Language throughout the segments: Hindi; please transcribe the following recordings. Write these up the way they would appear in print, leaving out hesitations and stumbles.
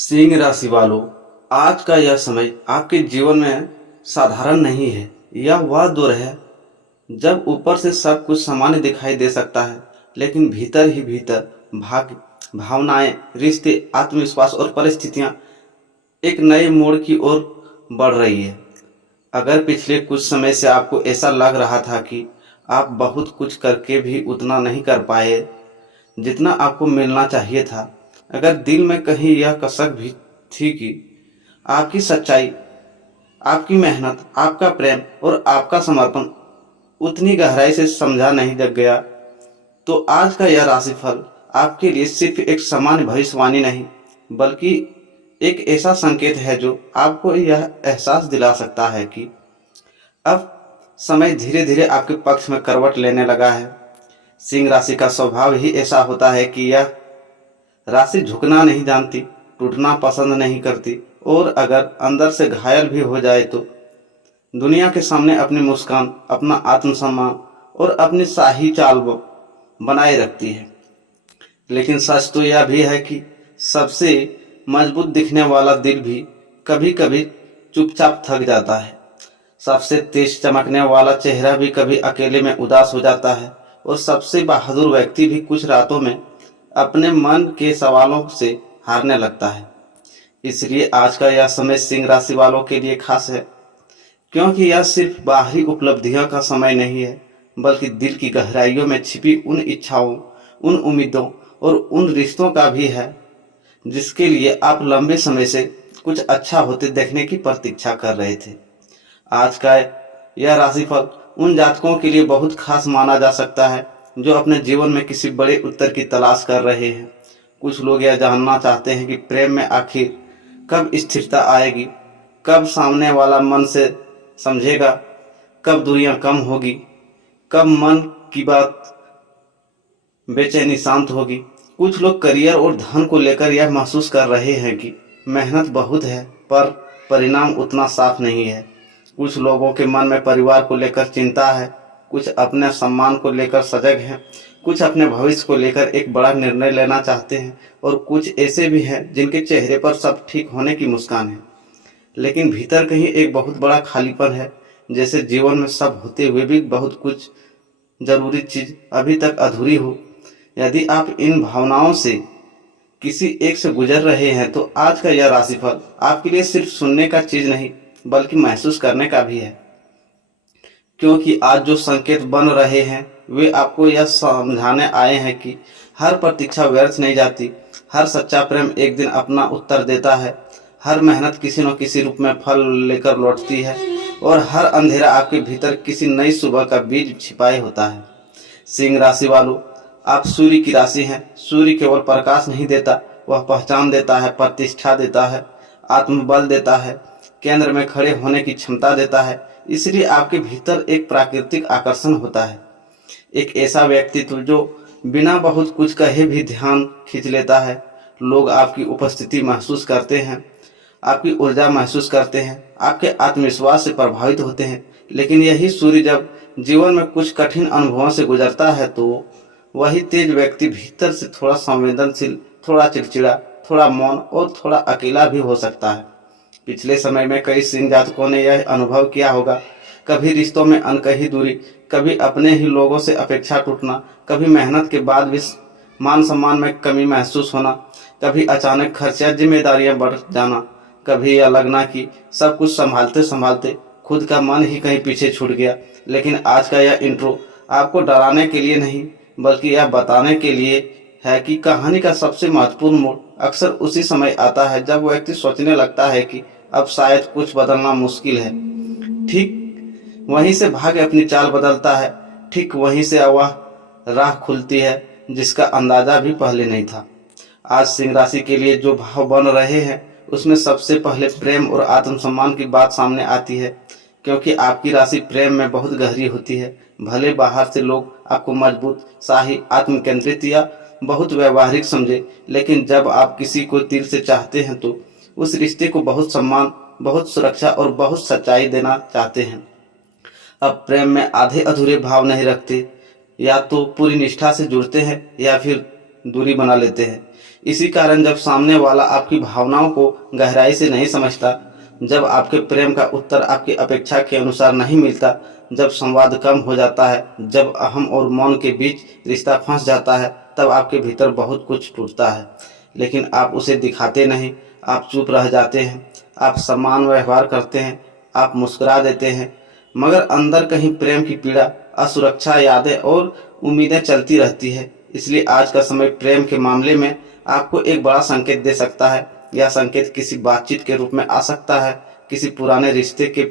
सिंह राशि वालों, आज का यह समय आपके जीवन में साधारण नहीं है। यह वह दौर है जब ऊपर से सब कुछ सामान्य दिखाई दे सकता है, लेकिन भीतर ही भीतर भाग्य, भावनाएं, रिश्ते, आत्मविश्वास और परिस्थितियां एक नए मोड़ की ओर बढ़ रही है। अगर पिछले कुछ समय से आपको ऐसा लग रहा था कि आप बहुत कुछ करके भी उतना नहीं कर पाए जितना आपको मिलना चाहिए था, अगर दिल में कहीं यह कसक भी थी कि आपकी सच्चाई, आपकी मेहनत, आपका प्रेम और आपका समर्पण उतनी गहराई से समझा नहीं लग गया, तो आज का यह राशिफल आपके लिए सिर्फ एक सामान्य भविष्यवाणी नहीं, बल्कि एक ऐसा संकेत है जो आपको यह एहसास दिला सकता है कि अब समय धीरे धीरे आपके पक्ष में करवट लेने लगा है। सिंह राशि का स्वभाव ही ऐसा होता है कि यह राशि झुकना नहीं जानती, टूटना पसंद नहीं करती, और अगर अंदर से घायल भी हो जाए तो दुनिया के सामने अपनी मुस्कान, अपना आत्मसम्मान और अपनी शाही चाल बनाए रखती है। लेकिन सच तो यह भी है कि सबसे मजबूत दिखने वाला दिल भी कभी कभी चुपचाप थक जाता है। सबसे तेज चमकने वाला चेहरा भी कभी अकेले में उदास हो जाता है, और सबसे बहादुर व्यक्ति भी कुछ रातों में अपने मन के सवालों से हारने लगता है। इसलिए आज का यह समय सिंह राशि वालों के लिए खास है, क्योंकि यह सिर्फ बाहरी उपलब्धियों का समय नहीं है, बल्कि दिल की गहराइयों में छिपी उन इच्छाओं, उन उम्मीदों और उन रिश्तों का भी है जिसके लिए आप लंबे समय से कुछ अच्छा होते देखने की प्रतीक्षा कर रहे थे। आज का यह राशिफल उन जातकों के लिए बहुत खास माना जा सकता है जो अपने जीवन में किसी बड़े उत्तर की तलाश कर रहे हैं। कुछ लोग यह जानना चाहते हैं कि प्रेम में आखिर कब स्थिरता आएगी, कब सामने वाला मन से समझेगा, कब दूरियां कम होगी, कब मन की बात बेचैनी शांत होगी। कुछ लोग करियर और धन को लेकर यह महसूस कर रहे हैं कि मेहनत बहुत है पर परिणाम उतना साफ नहीं है। कुछ लोगों के मन में परिवार को लेकर चिंता है, कुछ अपने सम्मान को लेकर सजग हैं, कुछ अपने भविष्य को लेकर एक बड़ा निर्णय लेना चाहते हैं, और कुछ ऐसे भी हैं जिनके चेहरे पर सब ठीक होने की मुस्कान है, लेकिन भीतर कहीं एक बहुत बड़ा खालीपन है, जैसे जीवन में सब होते हुए भी बहुत कुछ जरूरी चीज अभी तक अधूरी हो। यदि आप इन भावनाओं से किसी एक से गुजर रहे हैं तो आज का यह राशिफल आपके लिए सिर्फ सुनने का चीज नहीं, बल्कि महसूस करने का भी है। क्योंकि आज जो संकेत बन रहे हैं वे आपको यह समझाने आए हैं कि हर प्रतीक्षा व्यर्थ नहीं जाती, हर सच्चा प्रेम एक दिन अपना उत्तर देता है, हर मेहनत किसी न किसी रूप में फल लेकर लौटती है, और हर अंधेरा आपके भीतर किसी नई सुबह का बीज छिपाए होता है। सिंह राशि वालों, आप सूर्य की राशि हैं। सूर्य केवल प्रकाश नहीं देता, वह पहचान देता है, प्रतिष्ठा देता है, आत्मबल देता है, केंद्र में खड़े होने की क्षमता देता है। इसलिए आपके भीतर एक प्राकृतिक आकर्षण होता है, एक ऐसा व्यक्तित्व जो बिना बहुत कुछ कहे भी ध्यान खींच लेता है। लोग आपकी उपस्थिति महसूस करते हैं, आपकी ऊर्जा महसूस करते हैं, आपके आत्मविश्वास से प्रभावित होते हैं। लेकिन यही सूर्य जब जीवन में कुछ कठिन अनुभवों से गुजरता है तो वही तेज व्यक्ति भीतर से थोड़ा संवेदनशील, थोड़ा चिड़चिड़ा, थोड़ा मौन और थोड़ा अकेला भी हो सकता है। पिछले समय में कई सिंह जातकों ने यह अनुभव किया होगा, कभी रिश्तों में अनकही दूरी, कभी अपने ही लोगों से अपेक्षा टूटना, कभी मेहनत के बाद भी मान सम्मान में कमी महसूस होना, कभी अचानक खर्च या जिम्मेदारियां बढ़ जाना, कभी यह लगना कि सब कुछ संभालते संभालते खुद का मन ही कहीं पीछे छूट गया। लेकिन आज का यह इंट्रो आपको डराने के लिए नहीं, बल्कि यह बताने के लिए है कि कहानी का सबसे महत्वपूर्ण मोड़ अक्सर उसी समय आता है जब व्यक्ति सोचने लगता है कि अब शायद कुछ बदलना मुश्किल है। ठीक वहीं से भाग्य अपनी चाल बदलता है, ठीक वहीं से वह राह खुलती है जिसका अंदाजा भी पहले नहीं था। आज सिंह राशि के लिए जो भाव बन रहे हैं उसमें सबसे पहले प्रेम और आत्मसम्मान की बात सामने आती है, क्योंकि आपकी राशि प्रेम में बहुत गहरी होती है। भले बाहर से लोग आपको मजबूत, शाही, आत्मकेंद्रित या बहुत व्यवहारिक समझे, लेकिन जब आप किसी को दिल से चाहते हैं तो उस रिश्ते को बहुत सम्मान, बहुत सुरक्षा और बहुत सच्चाई देना चाहते हैं। अब प्रेम में आधे अधूरे भाव नहीं रखते, या तो पूरी निष्ठा से जुड़ते हैं या फिर दूरी बना लेते हैं। इसी कारण जब सामने वाला आपकी भावनाओं को गहराई से नहीं समझता, जब आपके प्रेम का उत्तर आपकी अपेक्षा के अनुसार नहीं मिलता, जब संवाद कम हो जाता है, जब अहम और मौन के बीच रिश्ता फंस जाता है, तब आपके भीतर बहुत कुछ टूटता है। लेकिन आप उसे दिखाते नहीं, आप चुप रह जाते हैं, आप समान व्यवहार करते हैं, आप मुस्कुरा देते हैं, मगर अंदर कहीं प्रेम की पीड़ा, असुरक्षा, यादें और उम्मीदें चलती रहती है। इसलिए आज का समय प्रेम के मामले में आपको एक बड़ा संकेत दे सकता है। यह संकेत किसी बातचीत के रूप में आ सकता है, किसी पुराने रिश्ते के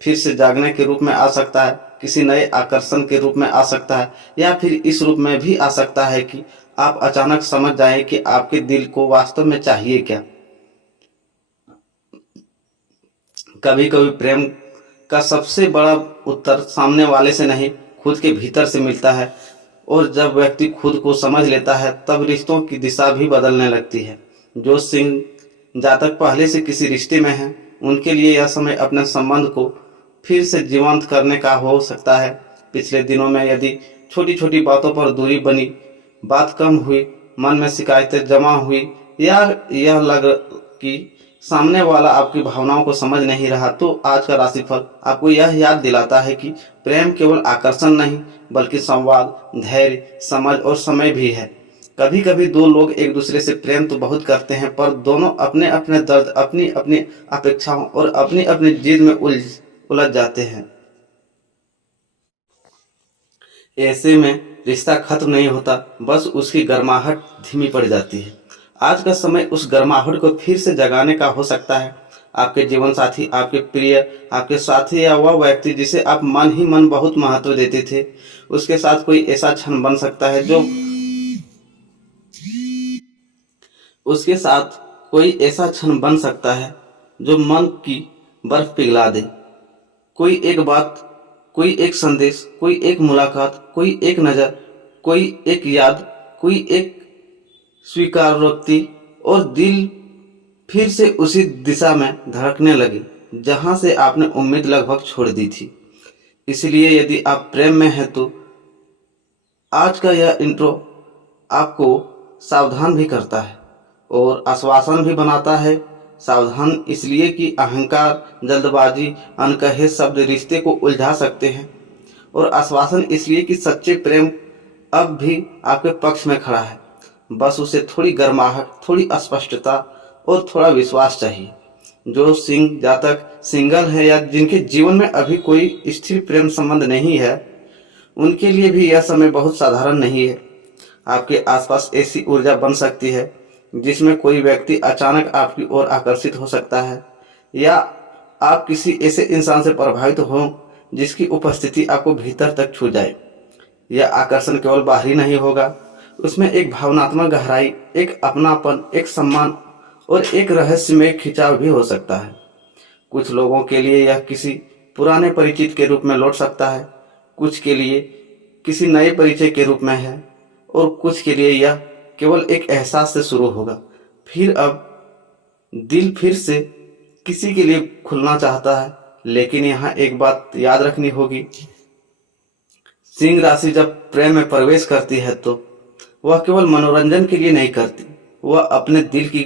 फिर से जागने के रूप में आ सकता है, किसी नए आकर्षण के रूप में आ सकता है, या फिर इस रूप में भी आ सकता है कि आप अचानक समझ जाएं कि आपके दिल को वास्तव में चाहिए क्या। कभी कभी प्रेम का सबसे बड़ा उत्तर सामने वाले से नहीं, खुद के भीतर से मिलता है। और जब व्यक्ति खुद को समझ लेता है, तब रिश्तों की दिशा भी बदलने लगती है। जो सिंह जातक पहले से किसी रिश्ते में हैं, उनके लिए यह समय अपने संबंध को फिर से जीवंत करने का हो सकता है। पिछले दिनों में यदि छोटी छोटी बातों पर दूरी बनी, बात कम हुई, मन में शिकायतें जमा हुई, या यह लग कि सामने वाला आपकी भावनाओं को समझ नहीं रहा, तो आज का राशिफल आपको यह याद दिलाता है कि प्रेम केवल आकर्षण नहीं, बल्कि संवाद, धैर्य, समझ और समय भी है। कभी कभी दो लोग एक दूसरे से प्रेम तो बहुत करते हैं, पर दोनों अपने अपने दर्द, अपनी अपनी अपेक्षाओं और अपनी अपनी जिद में उलझ जाते हैं। ऐसे में रिश्ता खत्म नहीं होता, बस उसकी गर्माहट धीमी पड़ जाती है। आज का समय उस गर्माहट को फिर से जगाने का हो सकता है। आपके जीवन साथी, आपके प्रिय, आपके साथी या वह व्यक्ति जिसे आप मन ही मन बहुत महत्व देते थे, उसके साथ कोई ऐसा क्षण बन सकता है जो उसके साथ कोई ऐसा क्षण बन सकता है जो मन की बर्फ पिघला दे। कोई एक बात, कोई एक संदेश, कोई एक मुलाकात, कोई एक नज़र, कोई एक याद, कोई एक स्वीकारोक्ति, और दिल फिर से उसी दिशा में धड़कने लगे जहां से आपने उम्मीद लगभग छोड़ दी थी। इसलिए यदि आप प्रेम में हैं, तो आज का यह इंट्रो आपको सावधान भी करता है और आश्वासन भी बनाता है। सावधान इसलिए कि अहंकार, जल्दबाजी, अनकहे शब्द रिश्ते को उलझा सकते हैं, और आश्वासन इसलिए कि सच्चे प्रेम अब भी आपके पक्ष में खड़ा है। बस उसे थोड़ी गर्माहट, थोड़ी स्पष्टता और थोड़ा विश्वास चाहिए। जो सिंह जातक सिंगल है या जिनके जीवन में अभी कोई स्थिर प्रेम संबंध नहीं है, उनके लिए भी यह समय बहुत साधारण नहीं है। आपके आसपास ऐसी ऊर्जा बन सकती है जिसमें कोई व्यक्ति अचानक आपकी ओर आकर्षित हो सकता है, या आप किसी ऐसे इंसान से प्रभावित हो जिसकी उपस्थिति आपको भीतर तक छू जाए। यह आकर्षण केवल बाहरी नहीं होगा, उसमें एक भावनात्मक गहराई, एक अपनापन, एक सम्मान और एक रहस्यमय खिंचाव भी हो सकता है। कुछ लोगों के लिए यह किसी पुराने परिचित के रूप में लौट सकता है, कुछ के लिए किसी नए परिचय के रूप में है, और कुछ के लिए यह केवल एक एहसास से शुरू होगा। फिर अब दिल फिर से किसी के लिए खुलना चाहता है। लेकिन यहाँ एक बात याद रखनी होगी, सिंह राशि जब प्रेम में प्रवेश करती है तो वह केवल मनोरंजन के लिए नहीं करती, वह अपने दिल की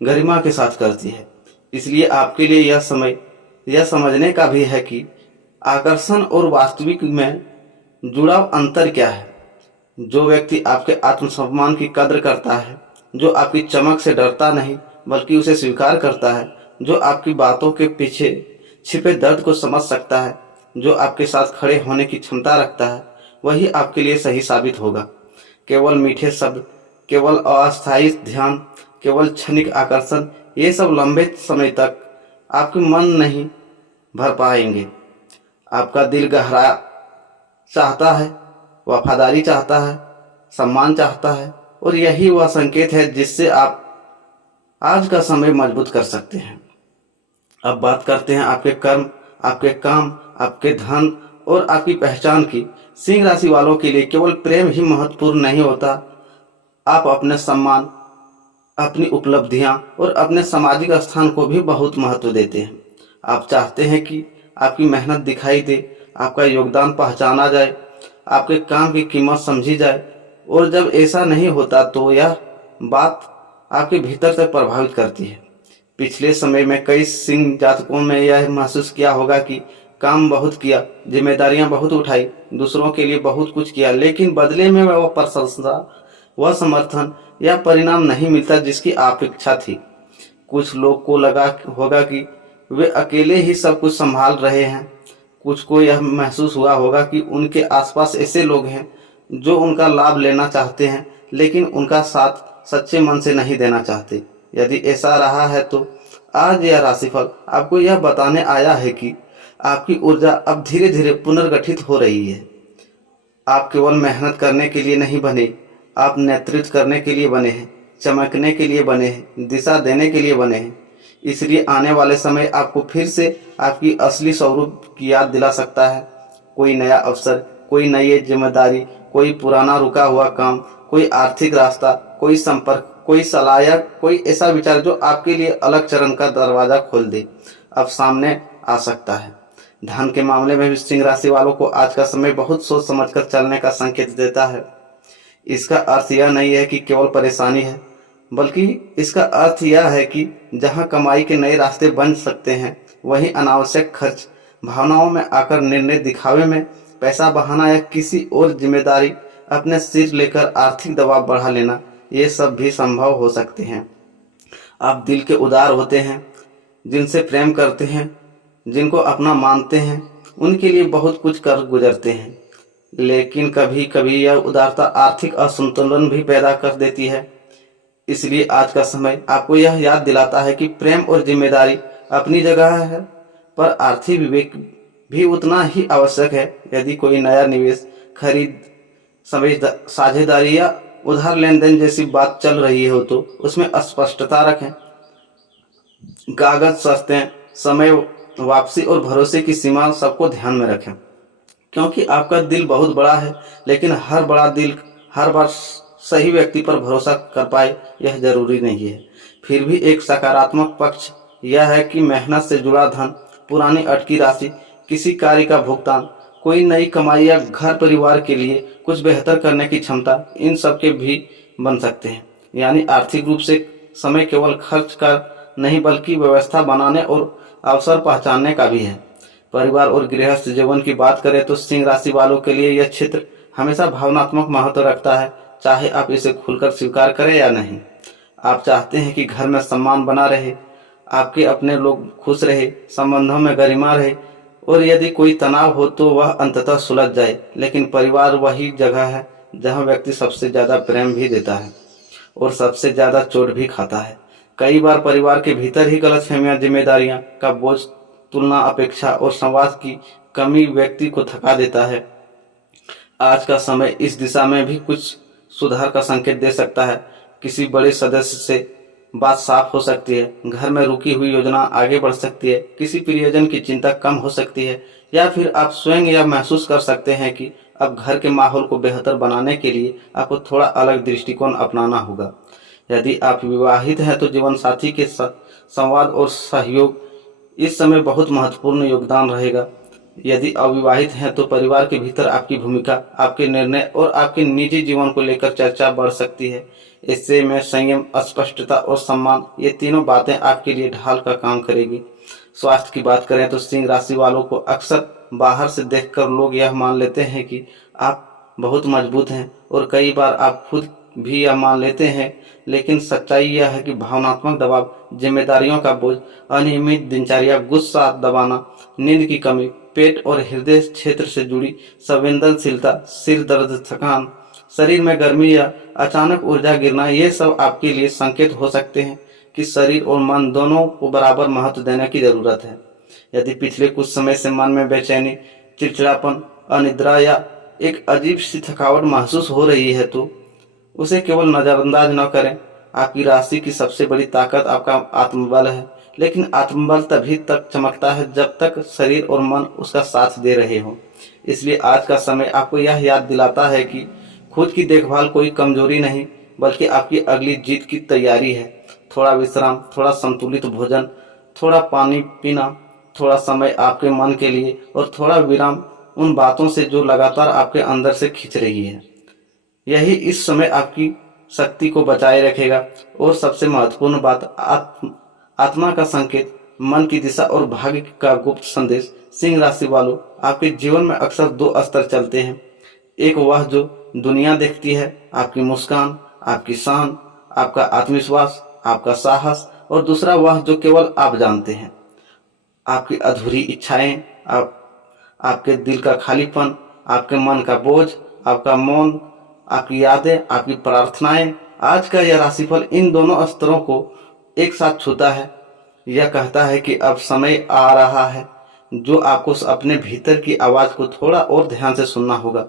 गरिमा के साथ करती है। इसलिए आपके लिए यह समय यह समझने का भी है कि आकर्षण और वास्तविक में जुड़ाव अंतर क्या है। जो व्यक्ति आपके आत्मसम्मान की कद्र करता है, जो आपकी चमक से डरता नहीं बल्कि उसे स्वीकार करता है, जो आपकी बातों के पीछे छिपे दर्द को समझ सकता है, जो आपके साथ खड़े होने की क्षमता रखता है, वही आपके लिए सही साबित होगा। केवल मीठे शब्द, केवल अस्थायी ध्यान, केवल क्षणिक आकर्षण, ये सब लंबे समय तक आपके मन नहीं भर पाएंगे। आपका दिल गहरा चाहता है, वफादारी चाहता है, सम्मान चाहता है, और यही वह संकेत है जिससे आप आज का समय मजबूत कर सकते हैं। अब बात करते हैं आपके कर्म, आपके काम, आपके धन और आपकी पहचान की। सिंह राशि वालों के लिए केवल प्रेम ही महत्वपूर्ण नहीं होता, आप अपने सम्मान, अपनी उपलब्धियां और अपने सामाजिक स्थान को भी बहुत महत्व देते हैं। आप चाहते हैं कि आपकी मेहनत दिखाई दे, आपका योगदान पहचाना जाए, आपके काम की कीमत समझी जाए, और जब ऐसा नहीं होता तो यह बात आपके भीतर तक प्रभावित करती है। पिछले समय में कई सिंह जातकों में यह महसूस किया होगा कि काम बहुत किया, जिम्मेदारियां बहुत उठाई, दूसरों के लिए बहुत कुछ किया, लेकिन बदले में वह प्रशंसा, वह समर्थन या परिणाम नहीं मिलता जिसकी अपेक्षा थी। कुछ लोग को लगा होगा कि वे अकेले ही सब कुछ संभाल रहे हैं। कुछ को यह महसूस हुआ होगा कि उनके आसपास ऐसे लोग हैं जो उनका लाभ लेना चाहते हैं, लेकिन उनका साथ सच्चे मन से नहीं देना चाहते। यदि ऐसा रहा है तो आज यह राशिफल आपको यह बताने आया है कि आपकी ऊर्जा अब धीरे धीरे पुनर्गठित हो रही है। आप केवल मेहनत करने के लिए नहीं बने, आप नेतृत्व करने के लिए बने हैं, चमकने के लिए बने हैं, दिशा देने के लिए बने हैं। इसलिए आने वाले समय आपको फिर से आपकी असली स्वरूप की याद दिला सकता है। कोई नया अवसर, कोई नई जिम्मेदारी, कोई पुराना रुका हुआ काम, कोई आर्थिक रास्ता, कोई संपर्क, कोई सलाह या कोई ऐसा विचार जो आपके लिए अलग चरण का दरवाजा खोल दे, अब सामने आ सकता है। धन के मामले में भी सिंह राशि वालों को आज का समय बहुत सोच समझकर चलने का संकेत देता है। इसका अर्थ यह नहीं है कि केवल परेशानी है, बल्कि इसका अर्थ यह है कि जहां कमाई के नए रास्ते बन सकते हैं, वहीं अनावश्यक खर्च, भावनाओं में आकर निर्णय, दिखावे में पैसा बहाना या किसी और जिम्मेदारी अपने सिर लेकर आर्थिक दबाव बढ़ा लेना, ये सब भी संभव हो सकते हैं। आप दिल के उदार होते हैं, जिनसे प्रेम करते हैं, जिनको अपना मानते हैं, उनके लिए बहुत कुछ कर गुजरते हैं, लेकिन कभी कभी यह उदारता आर्थिक असंतुलन भी पैदा कर देती है। इसलिए आज का समय आपको यह याद दिलाता है कि प्रेम और जिम्मेदारी अपनी जगह है, पर आर्थिक विवेक भी उतना ही आवश्यक है। यदि कोई नया निवेश, खरीद, साझेदारी या उधार लेन देन जैसी बात चल रही हो तो उसमें स्पष्टता रखें। कागज, शर्तें, समय, वापसी और भरोसे की सीमा सबको ध्यान में रखें, क्योंकि आपका दिल बहुत बड़ा है, लेकिन हर बड़ा दिल हर बार सही व्यक्ति पर भरोसा कर पाए यह जरूरी नहीं है। फिर भी एक सकारात्मक पक्ष यह है कि मेहनत से जुड़ा धन, पुरानी अटकी राशि, किसी कार्य का भुगतान, कोई नई कमाई या घर परिवार के लिए कुछ बेहतर करने की क्षमता, इन सब के भी बन सकते हैं। यानी आर्थिक रूप से समय केवल खर्च का नहीं, बल्कि व्यवस्था बनाने और अवसर पहचानने का भी है। परिवार और गृहस्थ जीवन की बात करें तो सिंह राशि वालों के लिए यह क्षेत्र हमेशा भावनात्मक महत्व रखता है, चाहे आप इसे खुलकर स्वीकार करें या नहीं। आप चाहते हैं कि घर में सम्मान बना रहे, आपके अपने लोग खुश रहे, संबंधों में गरिमा रहे, और यदि कोई तनाव हो तो वह अंततः सुलझ जाए। लेकिन परिवार वही जगह है जहां व्यक्ति सबसे ज्यादा प्रेम भी देता है और सबसे ज्यादा चोट भी खाता है। कई बार परिवार के भीतर ही गलतफहमियां, जिम्मेदारियां का बोझ, तुलना, अपेक्षा और संवाद की कमी व्यक्ति को थका देता है। आज का समय इस दिशा में भी कुछ सुधार का संकेत दे सकता है। किसी बड़े सदस्य से बात साफ हो सकती है, घर में रुकी हुई योजना आगे बढ़ सकती है, किसी प्रियजन की चिंता कम हो सकती है, या फिर आप स्वयं यह महसूस कर सकते हैं कि अब घर के माहौल को बेहतर बनाने के लिए आपको थोड़ा अलग दृष्टिकोण अपनाना होगा। यदि आप विवाहित हैं तो जीवन साथी के संवाद और सहयोग इस समय बहुत महत्वपूर्ण योगदान रहेगा। यदि अविवाहित हैं तो परिवार के भीतर आपकी भूमिका, आपके निर्णय और आपके निजी जीवन को लेकर चर्चा बढ़ सकती है। इससे में संयम, स्पष्टता और सम्मान, ये तीनों बातें आपके लिए ढाल का काम करेगी। स्वास्थ्य की बात करें तो सिंह राशि वालों को अक्सर बाहर से देखकर लोग यह मान लेते हैं कि आप बहुत मजबूत हैं, और कई बार आप खुद भी यह मान लेते हैं, लेकिन सच्चाई यह है कि भावनात्मक दबाव, जिम्मेदारियों का बोझ, अनियमित दिनचर्या, गुस्सा दबाना, नींद की कमी, पेट और हृदय क्षेत्र से जुड़ी संवेदनशीलता, सिर दर्द, थकान, शरीर में गर्मी या अचानक ऊर्जा गिरना, ये सब आपके लिए संकेत हो सकते हैं कि शरीर और मन दोनों को बराबर महत्व देने की जरूरत है। यदि पिछले कुछ समय से मन में बेचैनी, चिड़चिड़ापन, अनिद्रा या एक अजीब सी थकावट महसूस हो रही है तो उसे केवल नजरअंदाज न करें। आपकी राशि की सबसे बड़ी ताकत आपका आत्मबल है, लेकिन आत्मबल तभी तक चमकता है जब तक शरीर और मन उसका साथ दे रहे हो। इसलिए आज का समय आपको यह याद दिलाता है कि खुद की देखभाल कोई कमजोरी नहीं, बल्कि आपकी अगली जीत की तैयारी है। थोड़ा विश्राम, थोड़ा संतुलित भोजन, थोड़ा पानी पीना, थोड़ा समय आपके मन के लिए और थोड़ा विराम उन बातों से जो लगातार आपके अंदर से खींच रही है, यही इस समय आपकी शक्ति को बचाए रखेगा। और सबसे महत्वपूर्ण बात, आत्मा का संकेत, मन की दिशा और भाग्य का गुप्त संदेश। सिंह राशि वालों, आपके जीवन में अक्सर दो स्तर चलते हैं। एक वह जो दुनिया देखती है, आपकी मुस्कान, आपकी शान, आपका आत्मविश्वास, आपका साहस, और दूसरा वह जो केवल आप जानते हैं, आपकी अधूरी इच्छाएं, आपके दिल का खालीपन, आपके मन का बोझ, आपका मौन, आपकी यादें, आपकी प्रार्थनाएं। आज का यह राशिफल इन दोनों स्तरों को एक साथ छूता है। यह कहता है कि अब समय आ रहा है जो आपको अपने भीतर की आवाज को थोड़ा और ध्यान से सुनना होगा।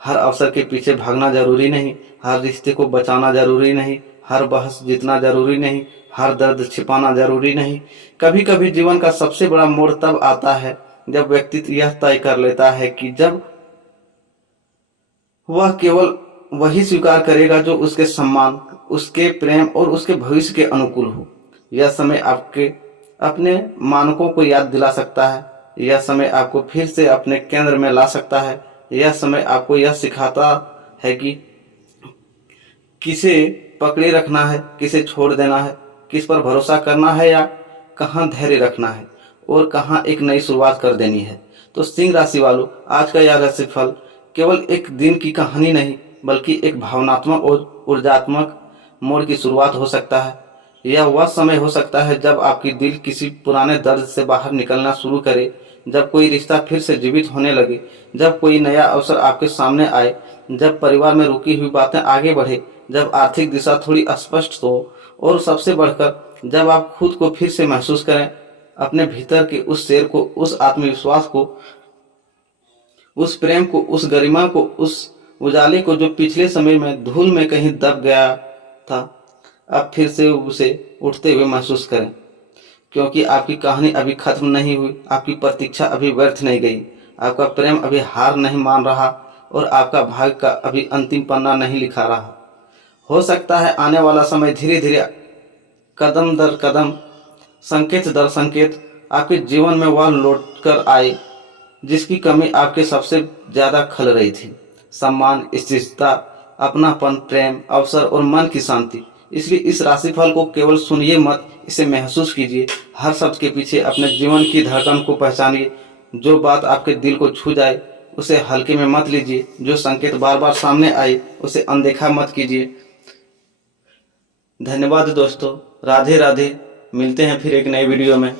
हर अवसर के पीछे भागना जरूरी नहीं, हर रिश्ते को बचाना जरूरी नहीं, हर बहस जीतना जरूरी नहीं, हर दर्द छिपाना जरूरी नहीं। कभी कभी जीवन का सबसे बड़ा मोड़ तब आता है जब व्यक्ति यह तय कर लेता है कि जब वह केवल वही स्वीकार करेगा जो उसके सम्मान, उसके प्रेम और उसके भविष्य के अनुकूल हो। यह समय आपके अपने मानकों को याद दिला सकता है। यह समय आपको फिर से अपने केंद्र में ला सकता है। यह समय आपको यह सिखाता है कि किसे पकड़े रखना है, किसे छोड़ देना है, किस पर भरोसा करना है या कहाँ धैर्य रखना है और कहाँ एक नई शुरुआत कर देनी है। तो सिंह राशि वालों, आज का यह राशिफल केवल एक दिन की कहानी नहीं बल्कि एक भावनात्मक और ऊर्जात्मक मोड़ की शुरुआत हो सकता है। यह वह समय हो सकता है जब आपकी दिल किसी पुराने दर्द से बाहर निकलना शुरू करे, जब कोई रिश्ता फिर से जीवित होने लगे, जब कोई नया अवसर आपके सामने आए, जब परिवार में रुकी हुई बातें आगे बढ़े, जब आर्थिक दिशा थोड़ी स्पष्ट हो, और सबसे बढ़कर जब आप खुद को फिर से महसूस करें, अपने भीतर के उस शेर को, उस आत्मविश्वास को, उस प्रेम को, उस गरिमा को, उस उजाले को जो पिछले समय में धूल में कहीं दब गया था, अब फिर से उसे उठते हुए महसूस करें। क्योंकि आपकी कहानी अभी खत्म नहीं हुई, आपकी प्रतीक्षा अभी व्यर्थ नहीं गई, आपका प्रेम अभी हार नहीं मान रहा और आपका भाग्य का अभी अंतिम पन्ना नहीं लिखा रहा। हो सकता है आने वाला समय धीरे धीरे, कदम दर कदम, संकेत दर संकेत आपके जीवन में वह लौट कर आए जिसकी कमी आपके सबसे ज्यादा खल रही थी। सम्मान, स्थिरता, अपनापन, प्रेम, अवसर और मन की शांति। इसलिए इस राशिफल को केवल सुनिए मत, इसे महसूस कीजिए। हर शब्द के पीछे अपने जीवन की धड़कन को पहचानिए। जो बात आपके दिल को छू जाए उसे हल्के में मत लीजिए। जो संकेत बार बार सामने आए उसे अनदेखा मत कीजिए। धन्यवाद दोस्तों, राधे राधे। मिलते हैं फिर एक नए वीडियो में।